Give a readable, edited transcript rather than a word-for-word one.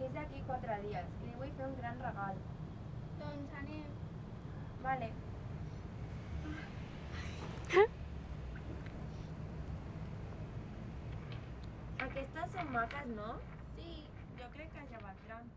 que és d'aquí 4 dies i li vull fer un gran regal. Doncs anem. Vale. Aquestes són maques, no? Sí. Jo crec que ja valdran.